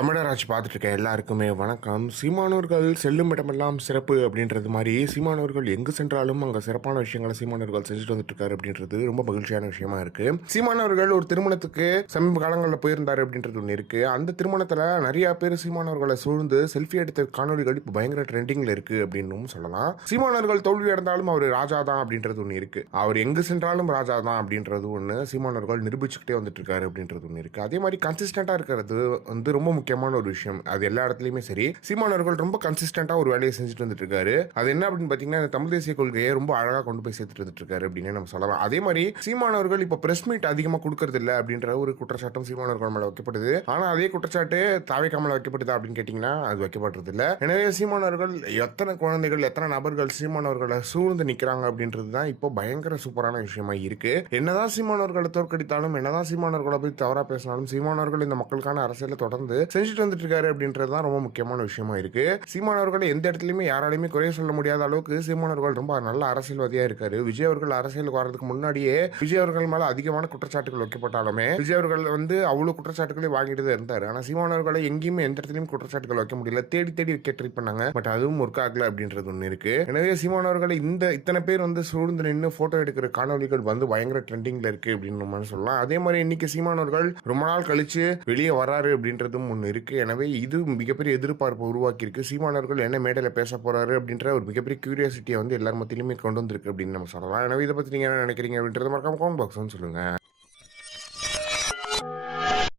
தமிழராட்சி பார்த்துட்டு இருக்க எல்லாருக்குமே வணக்கம். சீமானவர்கள் செல்லும் இடமெல்லாம் சிறப்பு அப்படின்றது மாதிரி சீமானவர்கள் எங்கு சென்றாலும் அங்கே சிறப்பான விஷயங்களை சீமானவர்கள் செஞ்சுட்டு வந்துட்டு இருக்காரு அப்படின்றது ரொம்ப மகிழ்ச்சியான விஷயமா இருக்கு. சீமானவர்கள் ஒரு திருமணத்துக்கு சமீப காலங்களில் போயிருந்தாரு அப்படின்றது ஒன்று இருக்கு. அந்த திருமணத்தில் நிறைய பேர் சீமானவர்களை சூழ்ந்து செல்ஃபி எடுத்த காணொலிகள் இப்போ பயங்கர ட்ரெண்டிங்ல இருக்கு அப்படின்னு சொல்லலாம். சீமானவர்கள் தோல்வி அடைந்தாலும் அவர் ராஜா தான் அப்படின்றது ஒன்று இருக்கு. அவர் எங்கு சென்றாலும் ராஜா தான் அப்படின்றது ஒன்று சீமானவர்கள் நிரூபிச்சுக்கிட்டே வந்துட்டு இருக்காரு அப்படின்றது ஒன்று இருக்கு. அதே மாதிரி கன்சிஸ்டண்டா இருக்கிறது ரொம்ப முக்கியமான ஒரு விஷயம். அது எல்லா இடத்துலயுமே சரி, சீமானவர்கள் ரொம்ப கன்சிஸ்டன்டா ஒரு வேலையை செஞ்சுட்டு வந்துட்டு இருக்காரு. அது என்ன அப்படின்னு பாத்தீங்கன்னா, தமிழ் தேசிய கொள்கையை ரொம்ப அழகா கொண்டு போய் சேர்த்துட்டு வந்துட்டு இருக்காரு அப்படின்னு நம்ம சொல்லலாம். அதே மாதிரி சீமானவர்கள் இப்ப பிரஸ் மீட் அதிகமா கொடுக்கறது இல்ல அப்படின்ற ஒரு குற்றச்சாட்டும் சீமானவர்கள் மேல வைக்கப்படுது. ஆனா அதே குற்றச்சாட்டு தாவேக்கா மேல வைக்கப்படுதா அப்படின்னு கேட்டீங்கன்னா அது வைக்கப்படுறது இல்ல. எனவே சீமானவர்கள் எத்தனை குழந்தைகள் எத்தனை நபர்கள் சீமானவர்களை சூழ்ந்து நிக்கிறாங்க அப்படின்றது தான் இப்போ பயங்கர சூப்பரான விஷயமா இருக்கு. என்னதான் சீமானவர்களை தோற்கடித்தாலும், என்னதான் சீமானவர்களை போய் தவறா பேசினாலும், சீமானவர்கள் இந்த மக்களுக்கான அரசியலை தொடர்ந்து செஞ்சுட்டு வந்துட்டு இருக்காரு அப்படின்றது தான் ரொம்ப முக்கியமான விஷயமா இருக்கு. சீமானவர்கள் எந்த இடத்துலயுமே யாராலையுமே குறைய சொல்ல முடியாத அளவுக்கு சீமானவர்கள் ரொம்ப நல்ல அரசியல்வாதியா இருக்காரு. விஜய் அவர்கள் அரசியலுக்கு வர்றதுக்கு முன்னாடியே விஜய் அவர்கள் மேல அதிகமான குற்றச்சாட்டுகள் வைக்கப்பட்டாலுமே விஜய் அவர்கள் அவ்வளவு குற்றச்சாட்டுகளை வாங்கிட்டு தான் இருந்தாரு. ஆனா சீமானவர்களை எங்கேயுமே எந்த இடத்துலயும் குற்றச்சாட்டுகள் வைக்க முடியல. தேடி தேடி வைக்க ட்ரை பண்ணாங்க. பட் அதுவும் ஒர்க் ஆகல அப்படின்றது ஒண்ணு இருக்கு. எனவே சீமானவர்களை இத்தனை பேர் சூழ்ந்து நின்று போட்டோ எடுக்கிற காணொலிகள் பயங்கர ட்ரெண்டிங்ல இருக்கு அப்படின்னு சொல்லலாம். அதே மாதிரி இன்னைக்கு சீமானவர்கள் ரொம்ப நாள் கழிச்சு வெளியே வராரு அப்படின்றதும் ஒண்ணு இருக்கு. எனவே இது மிகப்பெரிய எதிர்பார்ப்பு உருவாக்கி இருக்கு. சீமானவர்கள் என்ன மேடையில் பேச போறாரு அப்படின்ற ஒரு மிகப்பெரிய கியூரியாசிட்டியை எல்லார் மத்தியிலுமே கொண்டு வந்திருக்கு அப்படின்னு நம்ம சொல்லலாம். எனவே இதை பத்தி நீங்க என்ன நினைக்கிறீங்க அப்படின்றத மறக்காம கமெண்ட் பாக்ஸ் சொல்லுங்க.